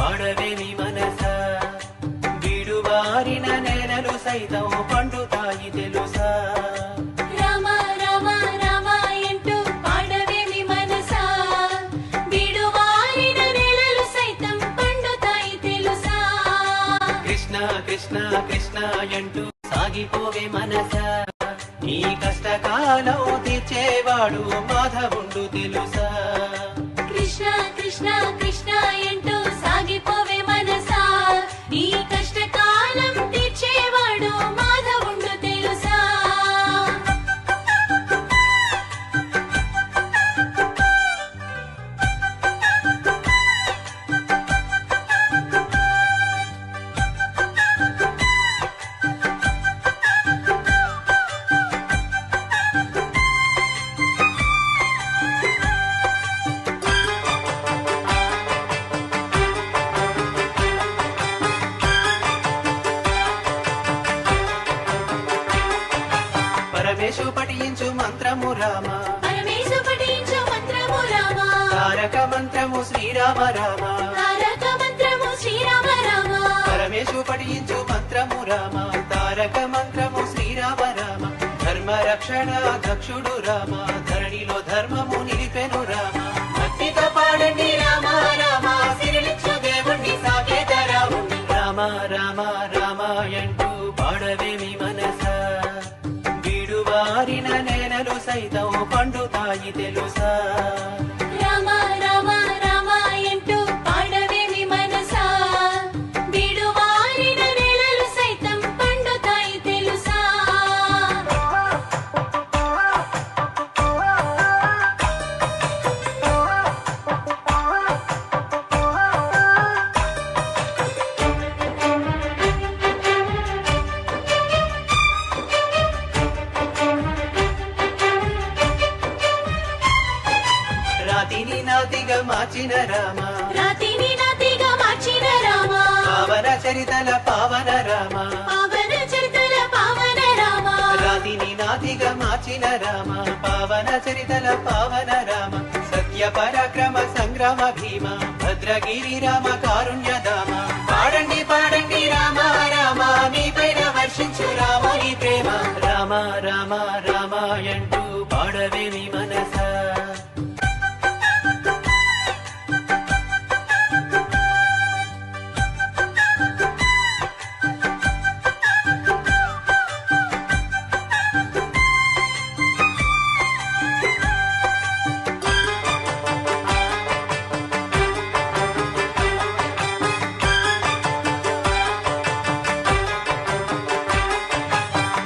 పాడవేమి మనసా వీడువారిన నేలలు సైతం పండుతాయి తెలుసా రామ రామ రామ అంటూ పాడవేమి మనసా వీడువారిన నేలలు సైతం పండుతాయి తెలుసా కృష్ణ కృష్ణ కృష్ణ అంటూ సాగిపోవే మనసా నీ కష్టకాలం తీర్చేవాడు మాధవుండు తెలుసా కృష్ణ కృష్ణ కృష్ణ అంటూ సాగిపోవే మనసా నీ కష్టకాలం తీర్చేవాడు మాధవుండు తెలుసా పరమేశు పఠించు మంత్రము రామ పరమేశు పఠించు మంత్రము రామ తారక మంత్రము శ్రీరామ రామ తారక మంత్రము శ్రీరామ రామ పరమేశు పఠించు మంత్రము రామ తారక మంత్రము శ్రీరామ రామ ధర్మ రక్షణ దక్షుడు రామ ధరణిలో ధర్మము నిలిపెను రామ భక్తితో పాడండి రామ రామ సిరిలిచ్చు దేవుణ్ణి సాకేత రాముణ్ణి రామ రామ రామ అంటూ పాడవేమి మనసా వీడువారిన నేలలు సైతం పండుతాయి తెలుసా రామ రామ రామ అంటూ పాడవేమి మనసా వీడువారిన నేలలు సైతం పండుతాయి తెలుసా రాతిని నాతిగా మార్చిన రామ రాతిని నాతిగా మార్చిన రామ పావన చరితల పావన రామ పావన చరితల పావన రామ రాతిని నాతిగా మార్చిన రామ పావన చరితల పావన రామ సత్య పరాక్రమ సంగ్రామ భీమ భద్రగిరి రామ కారుణ్యధామ పాడండి పాడండి రామ రామ మీ పైన వర్షించు రాముని ప్రేమ రామ రామ రామ అంటూ పాడవేమి మనసా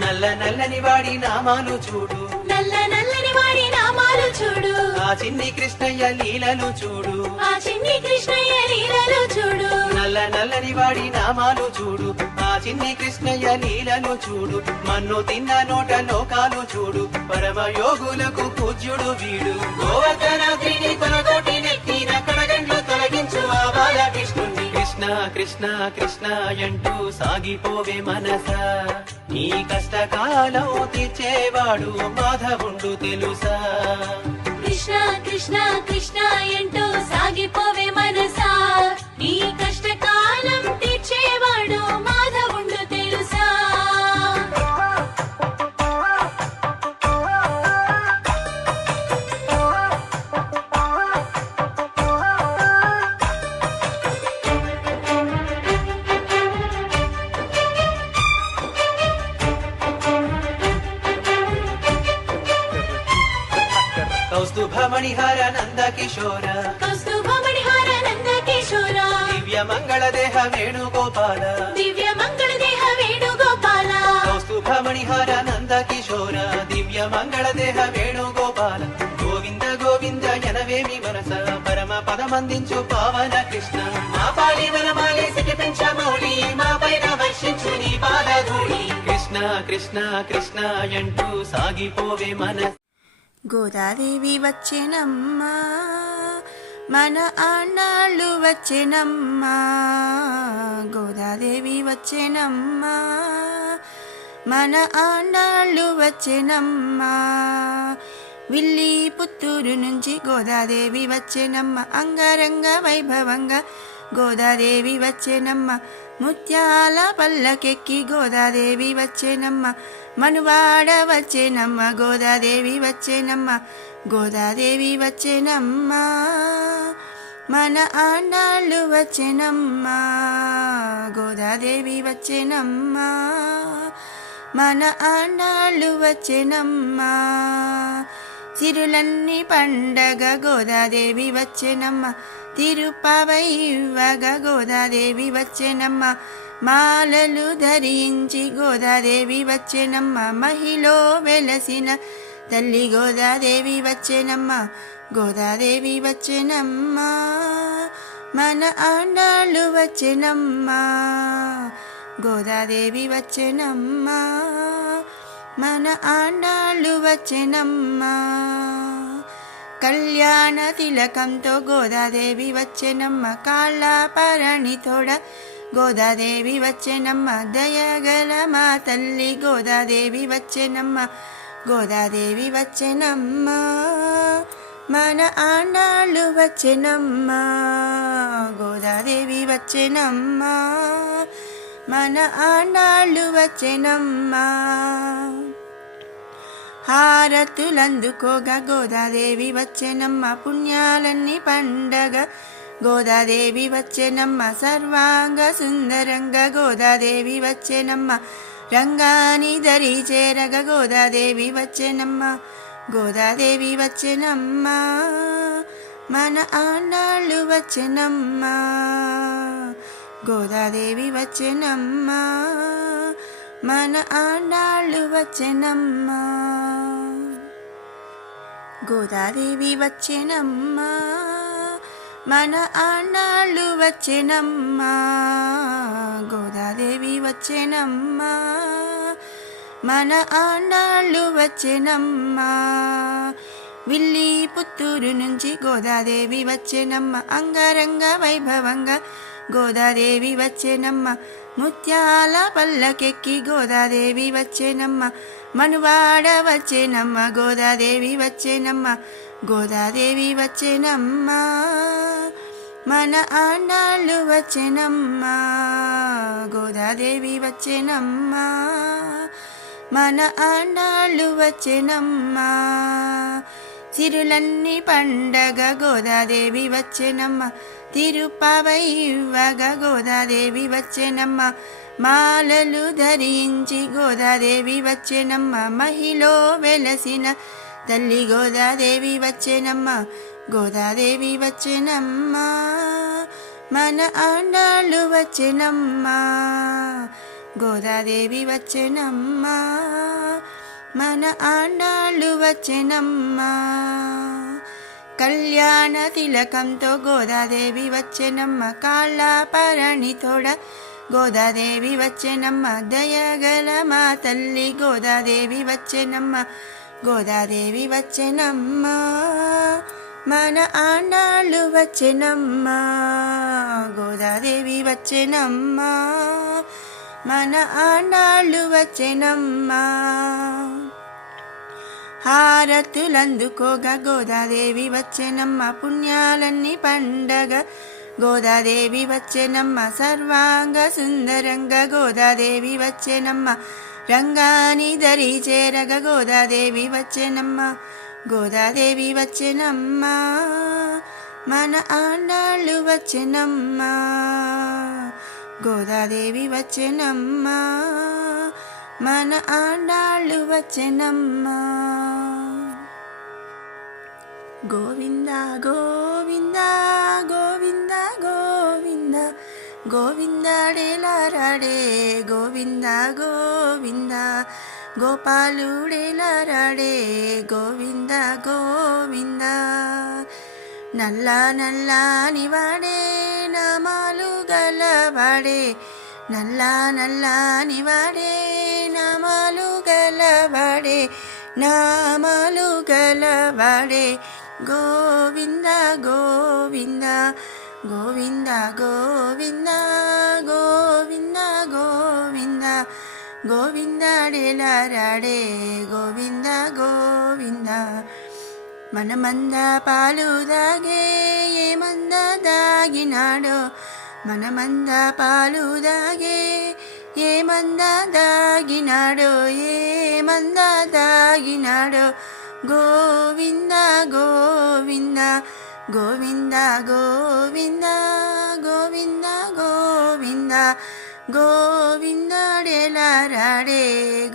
నల్ల నల్లని వాడి నామాలు చూడు నల్ల నల్లని వాడి నామాలు చూడు ఆ చిన్ని కృష్ణయ్య లీలలు చూడు ఆ చిన్ని కృష్ణయ్య లీలలు చూడు నల్ల నల్లని వాడి నామాలు చూడు ఆ చిన్ని కృష్ణయ్య లీలలు చూడు మన్ను తిన్న నోట లోకాలు చూడు పరమ యోగులకు పూజ్యుడు వీడు గోవర్ధనాద్రిని కొనగోటి నెత్తిన కడగండ్లు తొలగించు ఆ బాలకృష్ణుని కృష్ణ కృష్ణ కృష్ణ అంటూ సాగిపోవే మనసా నీ కష్టకాలం తీర్చేవాడు మాధవుండు తెలుసా కృష్ణ కృష్ణ కృష్ణ అంటూ సాగిపోవే మనసా నీ కష్టకాలం తీర్చేవాడు మాధవుండు తెలుసా కౌస్తుభ మణిహార నంద కిశోర కౌస్తుభ మణిహార నంద కిశోర దివ్య మంగళ దేహ వేణుగోపాల దివ్య మంగళ దేహ వేణుగోపాల కౌస్తుభ మణిహార నంద కిశోర దివ్య మంగళ దేహ వేణుగోపాల గోవింద గోవింద ఎనవేమి మనస పరమ పదమందించు పావన కృష్ణ మా పాలి వనమాలి సిటిపించ మౌళి మా పైన వర్షించు నీ పాదధూళి కృష్ణ కృష్ణ కృష్ణ అంటూ సాగిపోవే మనస గోదాదేవి వచ్చెనమ్మా మన ఆనాళ్ళు వచ్చెనమ్మా గోదాదేవి వచ్చెనమ్మా మన ఆనాళ్ళు వచ్చెనమ్మా విల్లి పుత్తూరు నుంచి గోదాదేవి వచ్చెనమ్మ అంగరంగ వైభవంగా గోదాదేవి వచ్చేనమ్మ ముత్యాల పల్లకెక్కి గోదాదేవి వచ్చేనమ్మ మనువాడ వచ్చేనమ్మ గోదాదేవి వచ్చేనమ్మ గోదాదేవి వచ్చేనమ్మ మన ఆండాళ్ళు వచ్చేనమ్మ గోదాదేవి వచ్చేనమ్మ మన ఆండాళ్ళు వచ్చేనమ్మ సిరులన్నీ పండగ గోదాదేవి వచ్చేనమ్మ తిరుపవై ఇవ్వగా గోదాదేవి వచ్చేనమ్మ మాలలు ధరించి గోదాదేవి వచ్చేనమ్మ మహిళ వెలసిన తల్లి గోదాదేవి వచ్చేనమ్మ గోదాదేవి వచ్చేనమ్మ మన ఆండాళ్ళు వచ్చేనమ్మ గోదాదేవి వచ్చేనమ్మ మన ఆండాళ్ళు వచ్చేనమ్మ కళ్యాణ తిలకంతో గోదాదేవి వచ్చేనమ్మ కాళ్ళ పరణి తోడ గోదాదేవి వచ్చేనమ్మ దయగల మా తల్లి గోదాదేవి వచ్చేనమ్మ గోదాదేవి వచ్చేనమ్మ మన ఆండాళ్ళు వచ్చేనమ్మ గోదాదేవి వచ్చేనమ్మ మన ఆండాళ్ళు వచ్చేనమ్మ హారతులందుకోగా గోదాదేవి వచ్చేనమ్మ పుణ్యాలన్నీ పండగ గోదాదేవి వచ్చేనమ్మ సర్వాంగ సుందరంగా గోదాదేవి వచ్చేనమ్మ రంగాని దరి చేరగ గోదాదేవి వచ్చేనమ్మ గోదాదేవి వచ్చేనమ్మ మన ఆండాళ్ళు వచ్చేనమ్మ గోదాదేవి వచ్చేనమ్మ మన ఆండాళ్ళు వచ్చేనమ్మ గోదాదేవి వచ్చేనమ్మ మన ఆండాళ్ళు వచ్చేనమ్మ గోదాదేవి వచ్చేనమ్మ మన ఆండాళ్ళు వచ్చేనమ్మ విల్లి పుత్తూరు నుంచి గోదాదేవి వచ్చేనమ్మ అంగరంగ వైభవంగా గోదాదేవి వచ్చేనమ్మ ముత్యాల పల్లకెక్కి గోదాదేవి వచ్చేనమ్మ మనువాడ వచ్చేనమ్మ గోదాదేవి వచ్చేనమ్మ గోదాదేవి వచ్చేనమ్మ మన ఆండాళ్ళు వచ్చేనమ్మ గోదాదేవి వచ్చేనమ్మ మన ఆండాళ్ళు వచ్చేనమ్మ సిరులన్నీ పండగ గోదాదేవి వచ్చేనమ్మ తిరుపవై ఇవ్వగా గోదాదేవి వచ్చేనమ్మ మాలలు ధరించి గోదాదేవి వచ్చేనమ్మ మహిళ వెలసిన తల్లి గోదాదేవి వచ్చేనమ్మ గోదాదేవి వచ్చేనమ్మ మన ఆండాళ్ళు వచ్చేనమ్మ గోదాదేవి వచ్చేనమ్మ మన ఆండాళ్ళు వచ్చేనమ్మ కళ్యాణ తిలకంతో గోదాదేవి వచ్చేనమ్మ కాళ్ళ పరణి తోడ గోదాదేవి వచ్చేనమ్మ దయగల మా తల్లి గోదాదేవి వచ్చేనమ్మ గోదాదేవి వచ్చేనమ్మ మన ఆండాళ్ళు వచ్చేనమ్మ గోదాదేవి వచ్చేనమ్మ మన ఆండాళ్ళు వచ్చేనమ్మ హారతులందుకోగా గోదాదేవి వచ్చేనమ్మ పుణ్యాలన్నీ పండగ గోదాదేవి వచ్చేనమ్మ సర్వాంగ సుందరంగా గోదాదేవి వచ్చేనమ్మ రంగాని దరి చేరగ గోదాదేవి వచ్చేనమ్మ గోదాదేవి వచ్చేనమ్మ మన ఆండాళ్ళు వచ్చేనమ్మ గోదాదేవి వచ్చేనమ్మ మన ఆండాళ్ళు వచ్చేనమ్మ గోవింద గోవింద గోవింద గోవింద గోవిందడేలారాడే గోవింద గోవింద గోపాలుడేలారాడే గోవింద గోవింద నల్ల నల్లాని వాడే నామాలు గలవాడే నల్ల నల్లాని వాడే నామాలు గలవాడే నామాలు గలవాడే గోవింద గోవింద గోవింద గోవింద గోవింద గోవింద గోవిందడేలారాడే గోవింద గోవింద మనమంద పాలు దాగే ఏమంద దాగినాడో మనమంద పాలు దాగే ఏమంద దాగినాడో ఏమంద దాగినాడో గోవింద గోవింద గోవింద గోవింద గోవింద గోవింద గోవిందడెలరాడే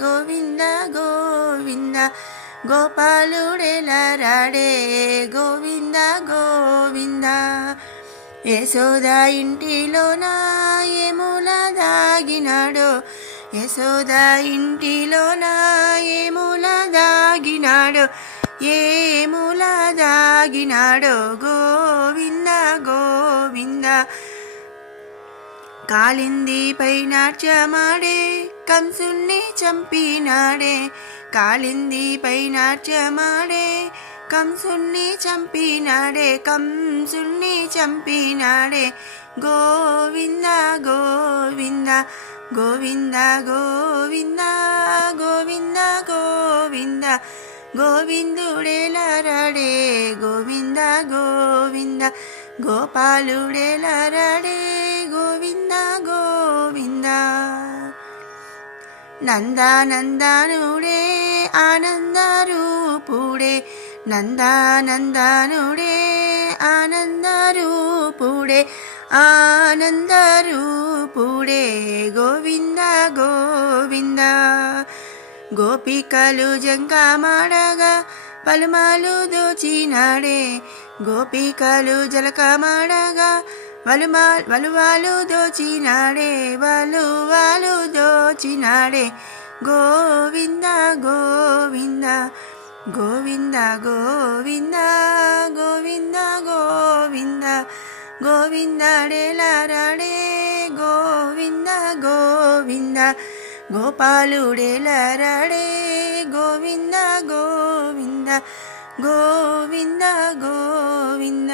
గోవింద గోవింద గోపాలుడెలరాడే గోవింద గోవింద యశోద ఇంటిలోన ఏమూల దాగినాడో యశోద ఇంటిలోన ఏమూల దాగినాడో ఏమూల దాగినాడో గోవింద గోవింద కాళిందిపై నాట్యమాడే కంసుణ్ణి చంపినాడే కాళిందిపై నాట్యమాడే కంసుణ్ణి చంపినాడే కంసుణ్ణి చంపినాడే గోవింద గోవింద గోవింద గోవింద గోవింద గోవింద గోవిందుడెలరాడే గోవింద గోవింద గోపాలుడెలరాడే గోవింద గోవింద నందానందనుడే ఆనందరూపుడే నందానందనుడే ఆనందరూపుడే ఆనందరూపుడే గోవింద గోవింద గోపికలు జంకమాడగా పలుమాలు దోచినాడే గోపికలు జలకమాడగా వలువాలు దోచినాడే వలువాలు దోచినాడే గోవింద గోవింద గోవింద గోవింద గోవింద గోవింద గోవిందడెలరాడే గోవింద గోవింద గోపాలుడెలరాడే గోవింద గోవింద గోవింద గోవింద